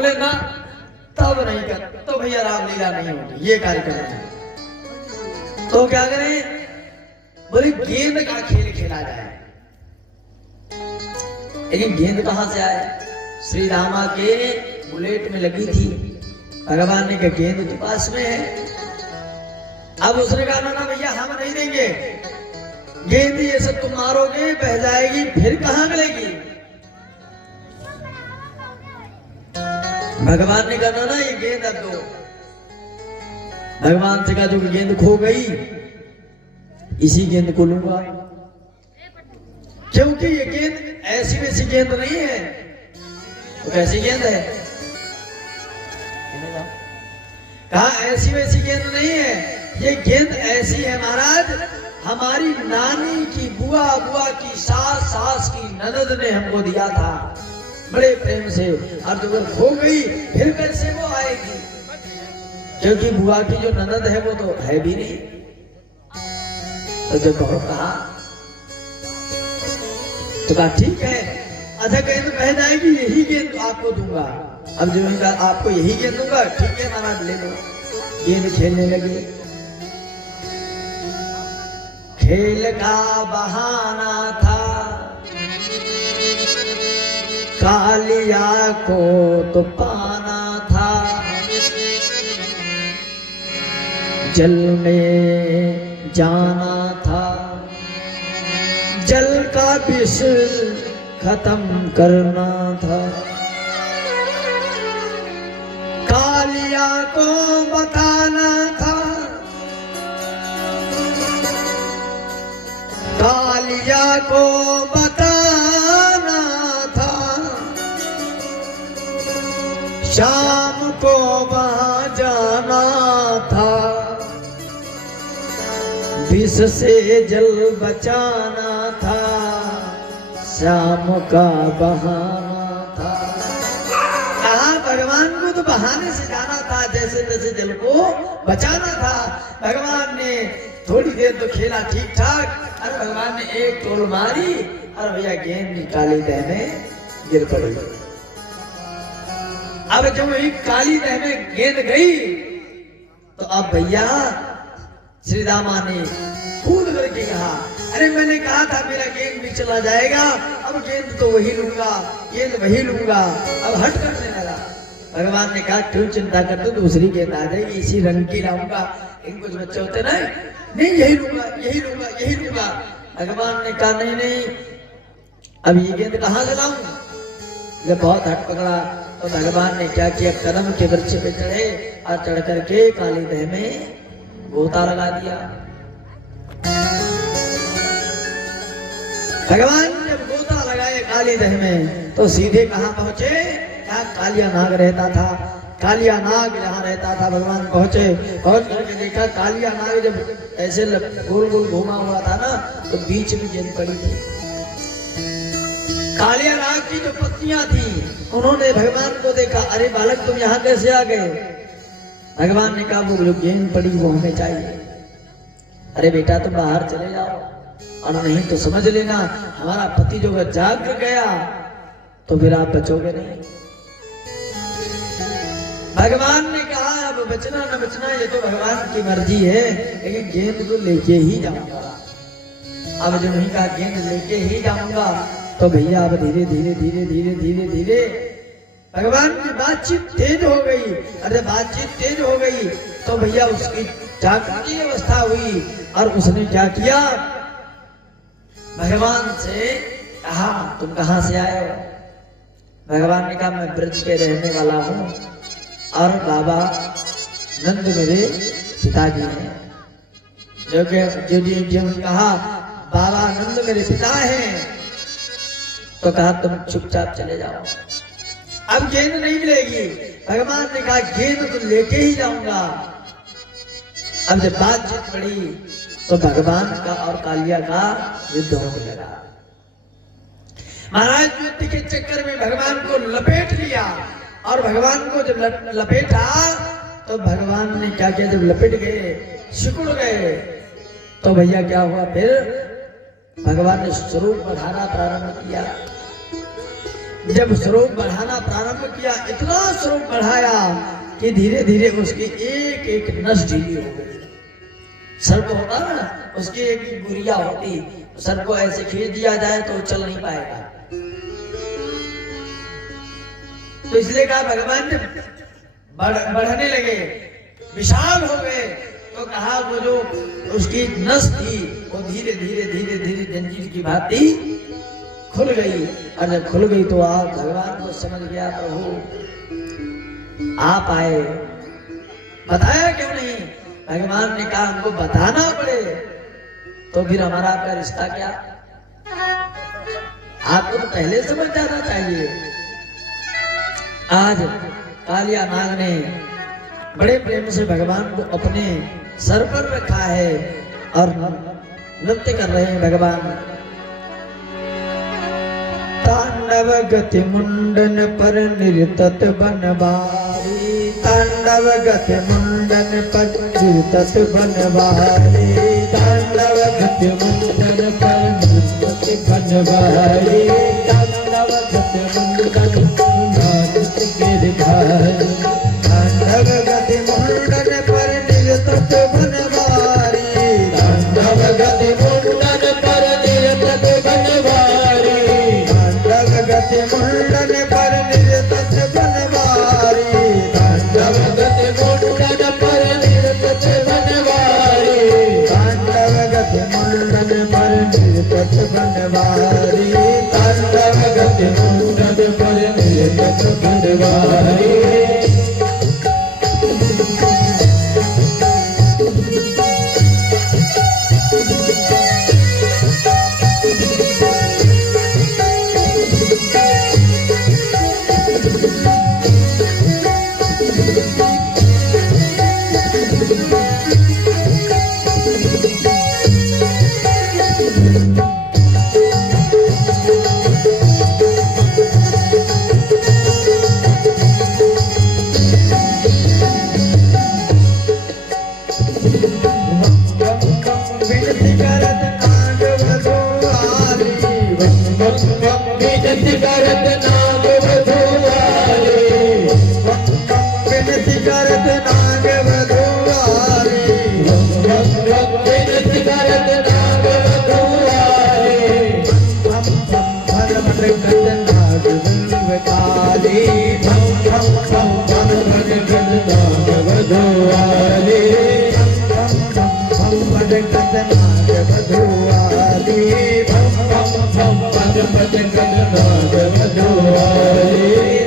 बोले ना तब नहीं कर, तो भैया रामलीला नहीं होगी, ये कार्यक्रम है। तो क्या करें, बोले गेंद का खेल खेला जाए। लेकिन गेंद कहां से आए, श्री रामा के बुलेट में लगी थी। भगवान ने कहा गेंद तो पास में है। अब उसने कहा ना भैया हम नहीं देंगे गेंद, ये सब तुम मारोगे बह जाएगी, फिर कहां मिलेगी। भगवान ने कहा ना ये गेंद अब दो। भगवान से कहा जो गेंद खो गई इसी गेंद को लूंगा, क्योंकि ये गेंद ऐसी वैसी गेंद नहीं है। तो कैसी गेंद है, कहा ऐसी वैसी गेंद नहीं है, ये गेंद ऐसी है महाराज, हमारी नानी की बुआ, बुआ की सास, सास की ननद ने हमको दिया था बड़े प्रेम से, और जो अगर खो गई फिर कैसे वो आएगी, क्योंकि बुआ की जो ननद है वो तो है भी नहीं। तो जब बहुत कहा तो कहा ठीक है, अच्छा गेंद बह जाएगी, यही गेंद आपको दूंगा। अब जो कहा आपको यही गेंद दूंगा, ठीक है महाराज ले लो। गेंद खेलने लगे। खेल का बहाना था कालिया को तो पाना था, जल में जाना था, जल का विष खत्म करना था। कालिया को बताना था, कालिया को बताना था, शाम को वहां जाना था, विष से जल बचाना था, शाम का बहाना था। कहा भगवान को तो बहाने से जाना था, जैसे तैसे जल को बचाना था। भगवान ने थोड़ी देर तो खेला ठीक ठाक, और भगवान ने एक टोल मारी और भैया गेंद काली दह में गिर पड़ी। अब जब वही काली दह में गेंद गई तो अब भैया श्री रामा ने कूद करके कहा अरे मैंने कहा था मेरा गेंद भी चला जाएगा, अब गेंद तो वही लूंगा, गेंद वही लूंगा। अब हट करने लगा। भगवान ने कहा क्यों चिंता करते, दूसरी गेंद आ जाएगी, इसी रंग की लाऊंगा। इन कुछ बच्चे होते ना, नहीं यही लूंगा, यही लूंगा, यही लूंगा। भगवान ने कहा नहीं नहीं, अब ये गेंद कहां से लाऊं। जब बहुत हट पकड़ा तो भगवान ने क्या किया, कदम के वृक्ष पे चढ़े और चढ़ करके काली दह में गोता लगा दिया। भगवान जब गोता लगाए काली दह में तो सीधे कहां पहुंचे, क्या कालिया नाग रहता था। कालिया नाग जहां रहता था भगवान पहुंचे, पहुंच करके देखा कालिया नाग जब ऐसे गोल गोल घूमा हुआ था ना, तो बीच में गेंद पड़ी थी। कालिया नाग की जो पत्नियां थी उन्होंने भगवान को देखा, अरे बालक तुम यहाँ कैसे आ गए। भगवान ने कहा वो जो गेंद पड़ी वो हमें चाहिए। अरे बेटा तुम बाहर चले जाओ, और नहीं तो समझ लेना हमारा पति जो जाग गया तो फिर आप बचोगे नहीं। भगवान ने कहा अब बचना न बचना ये तो भगवान की मर्जी है, लेकिन गेंद तो लेके ही जाऊंगा। अब जो नहीं कहा गेंद लेके ही जाऊंगा, तो भैया अब धीरे धीरे धीरे धीरे धीरे धीरे भगवान की बातचीत तेज हो गई। अरे बातचीत तेज हो गई तो भैया उसकी जागृत की अवस्था हुई, और उसने क्या किया, भगवान से कहा तुम कहां से आए हो। भगवान ने कहा मैं ब्रज के रहने वाला हूं, और बाबा नंद मेरे पिताजी हैं। जो कहा बाबा नंद मेरे पिता हैं, तो कहा तुम चुपचाप चले जाओ, अब गेंद नहीं मिलेगी। भगवान ने कहा गेंद तो लेके ही जाऊंगा। अब जब बातचीत बढ़ी तो भगवान का और कालिया का युद्ध होने लगा। महाराज युद्ध के चक्कर में भगवान को लपेट लिया, और भगवान को जब लपेटा तो भगवान ने क्या किया, जब लपेट गए सिकुड़ गए तो भैया क्या हुआ, फिर भगवान ने स्वरूप बढ़ाना प्रारंभ किया। जब स्वरूप बढ़ाना प्रारंभ किया, इतना स्वरूप बढ़ाया कि धीरे धीरे उसकी एक एक नस ढीली हो गई। सर्प होता ना, उसकी एक एक गुड़िया होती, सर्प को ऐसे खींच दिया जाए तो चल नहीं पाएगा। तो इसलिए कहा भगवान ने बढ़ने लगे, विशाल हो गए, तो कहा वो जो उसकी नस थी वो धीरे धीरे धीरे धीरे जंजीर की भांति खुल गई। और जब खुल गई तो आप भगवान को समझ गया, प्रभु आप आए, बताया क्यों नहीं? भगवान ने कहा हमको बताना पड़े तो फिर हमारा आपका रिश्ता क्या? आपको तो पहले समझ जाना चाहिए। आज कालिया नाग ने बड़े प्रेम से भगवान को अपने सर पर रखा है और नृत्य कर रहे हैं भगवान। तांडव गति मुंडन पर निर्तत बनवारी, तांडव गति मुंडन पर निर्तत बनवारी, तांडव गति मुंडन पर निर्तत बनवारी, तांडव गति मुंडन गिरधारी, तांडव गति मुंडन पर निर्तत बनवारी, तांडव गति मुंडन पर निर्तत बनवारी, तांडव गति मुंडन पर निर्तत बनवारी, तांडव गति मुंडन पर निर्तत बनवारी, तांडव गति मुंडन पर निर्तत बनवारी, तांडव गति मुंडन पर निर्तत बनवारी।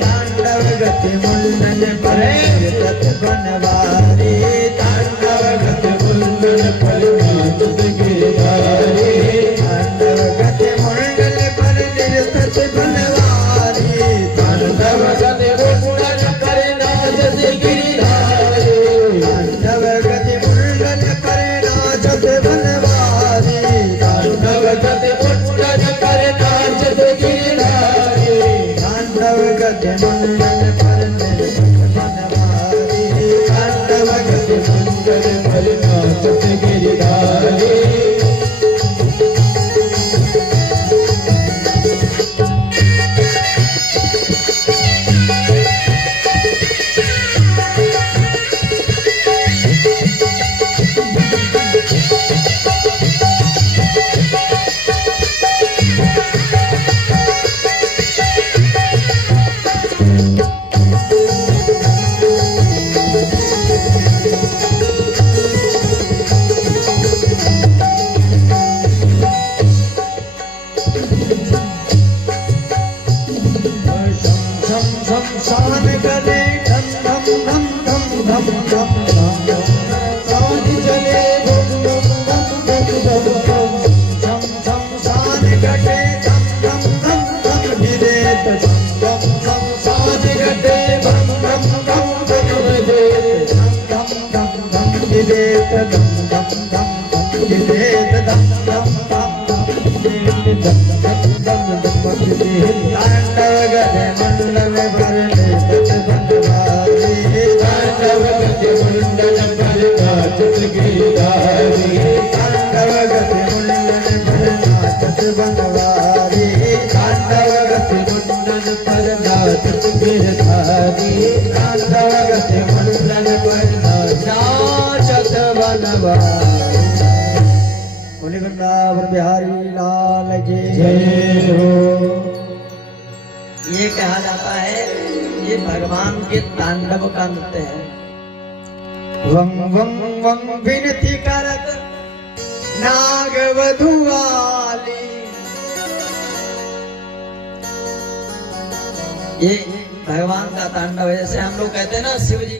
तांडव गति मुंडन पर निर्तत बनवारी, तांडव गति मुंडन पर निर्तत गिरधारी, तांडव गति मुंडन पर निर्तत बनवारी, तांडव गति मुंडन पर नाचत गिरधारी, तांडव गति मुंडन पर नाचत बनवारी, तांडव गति मुंडन पर नाचत गिरधारी, तांडव गति मुंडन पर निर्तत बनवारी, तांडव गति मुंडन पर नाचत गिरधारी। शमशान गले धम धम धम धम धम धम धम, साध चले धम धम धम धम धम धम, शमशान गले धम धम धम धम गिरे धम धम धम, साध गले धम धम धम धम गिरे धम धम धम धम गिरे धम धम धम गिरे धम धम धम गिरे धम धम धम गिरे। तांडव गति मुंडन पर निर्तत बनवारी, तांडव गति मुंडन पर नाचत गिरधारी, तांडव गति मुंडन पर नाचत बनवारी, तांडव गति मुंडन पर नाचत गिरधारी नाथगत मंडल पर नाचत बनवारी। बोले वृंदावन बिहारी लाल की जय हो। ये कहा जाता है ये भगवान के तांडव का नृत्य है। वं वं वं विनती करत नागवधू वाली। ये भगवान का तांडव है। जैसे हम लोग कहते हैं ना शिव जी